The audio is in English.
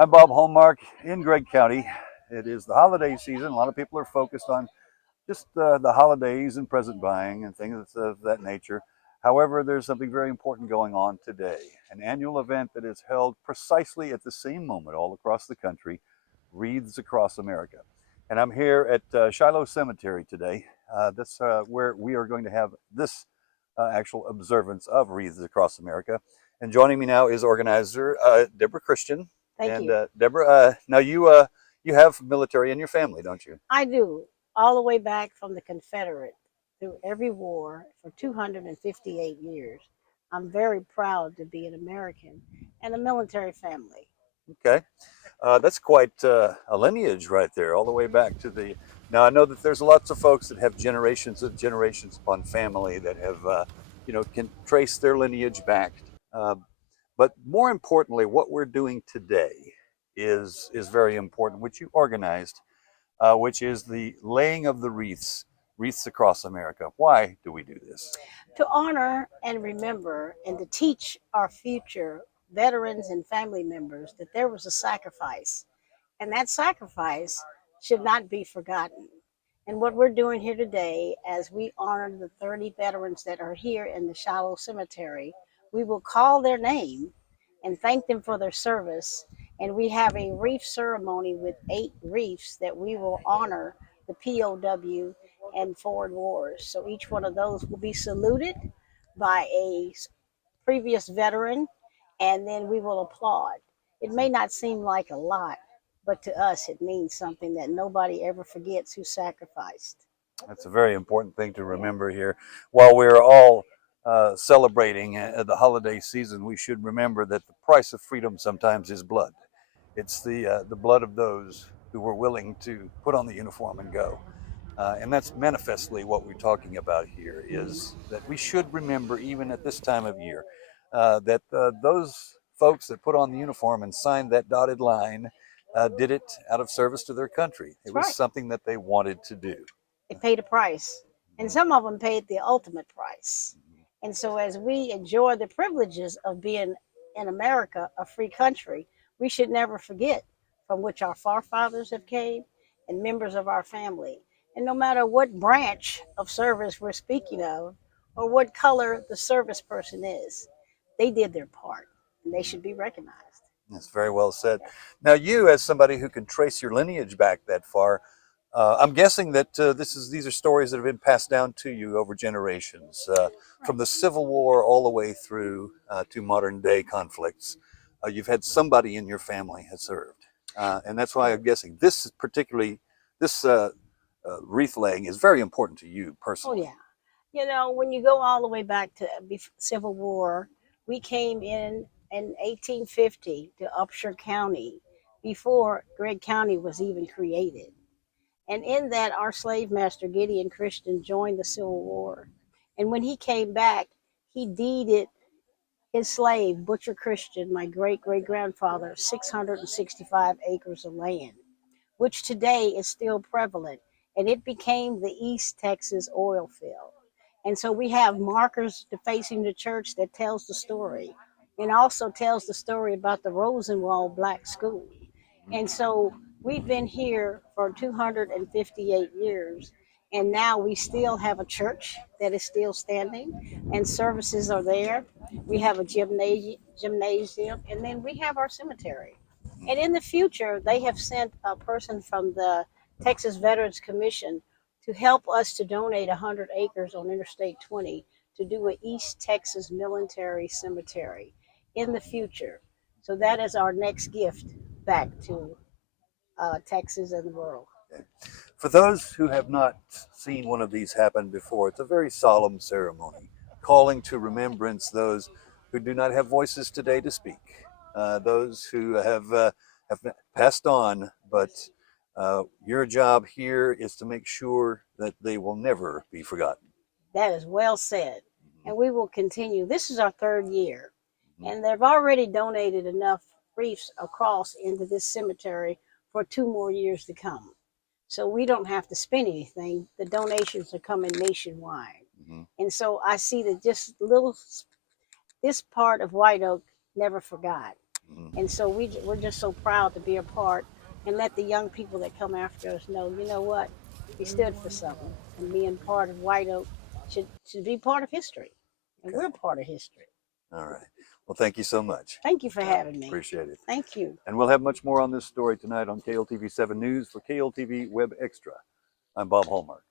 I'm Bob Hallmark in Gregg County. It is the holiday season. A lot of people are focused on just the holidays and present buying and things of that nature. However, there's something very important going on today, an annual event that is held precisely at the same moment all across the country, Wreaths Across America. And I'm here at Shiloh Cemetery today. That's where we are going to have this actual observance of Wreaths Across America. And joining me now is organizer Debra Christian. Thank And you. Deborah, now you have military in your family, don't you? I do, all the way back from the Confederate through every war for 258 years. I'm very proud to be an American and a military family. Okay, that's quite a lineage right there, all the way back to the. Now I know that there's lots of folks that have generations of generations upon family that have, can trace their lineage back. Uh, but more importantly, what we're doing today is very important, which you organized, which is the laying of the wreaths across America. Why do we do this? To honor and remember and to teach our future veterans and family members that there was a sacrifice, and that sacrifice should not be forgotten. And what we're doing here today, as we honor the 30 veterans that are here in the Shiloh Cemetery, we will call their name and thank them for their service. And we have a wreath ceremony with 8 wreaths that we will honor the POW and foreign wars. So each one of those will be saluted by a previous veteran, and then we will applaud. It may not seem like a lot, but to us it means something that nobody ever forgets who sacrificed. That's a very important thing to remember here. While we're all celebrating the holiday season, we should remember that the price of freedom sometimes is blood. It's the blood of those who were willing to put on the uniform and go. And that's manifestly what we're talking about here, is that we should remember, even at this time of year, that those folks that put on the uniform and signed that dotted line did it out of service to their country. It That's was right. something that they wanted to do. They paid a price, and some of them paid the ultimate price. And so, as we enjoy the privileges of being in America, a free country, we should never forget from which our forefathers have came and members of our family. And no matter what branch of service we're speaking of, or what color the service person is, they did their part, and they should be recognized. That's very well said. Now, you, as somebody who can trace your lineage back that far, I'm guessing that these are stories that have been passed down to you over generations, from the Civil War all the way through to modern day conflicts. You've had somebody in your family has served, and that's why I'm guessing this particularly this wreath laying is very important to you Oh, personally. yeah. You know, when you go all the way back to Civil War, we came in 1850 to Upshur County before Gregg County was even created. And in that, our slave master, Gideon Christian, joined the Civil War. And when he came back, he deeded his slave, Butcher Christian, my great great grandfather, 665 acres of land, which today is still prevalent. And it became the East Texas oil field. And so we have markers facing the church that tells the story, and also tells the story about the Rosenwald Black School. And so we've been here for 258 years, and now we still have a church that is still standing, and services are there. We have a gymnasium, and then we have our cemetery. And in the future, they have sent a person from the Texas Veterans Commission to help us to donate 100 acres on Interstate 20 to do an East Texas military cemetery in the future. So that is our next gift back to Texas and the world. For those who have not seen one of these happen before, it's a very solemn ceremony, calling to remembrance those who do not have voices today to speak, those who have passed on, but your job here is to make sure that they will never be forgotten. That is well said. Mhm. And we will continue. This is our 3rd year, Mhm. and they've already donated enough wreaths across into this cemetery for 2 more years to come. So we don't have to spend anything. The donations are coming nationwide. Mhm. And so I see that just little, this part of White Oak never forgot. And so we're just so proud to be a part and let the young people that come after us know, you know what, we stood for something, and being part of White Oak should be part of history, and Okay. we're part of history. All right. Well, thank you so much. Thank you for having me. Appreciate it. Thank you. And we'll have much more on this story tonight on KLTV 7 News. For KLTV Web Extra, I'm Bob Hallmark.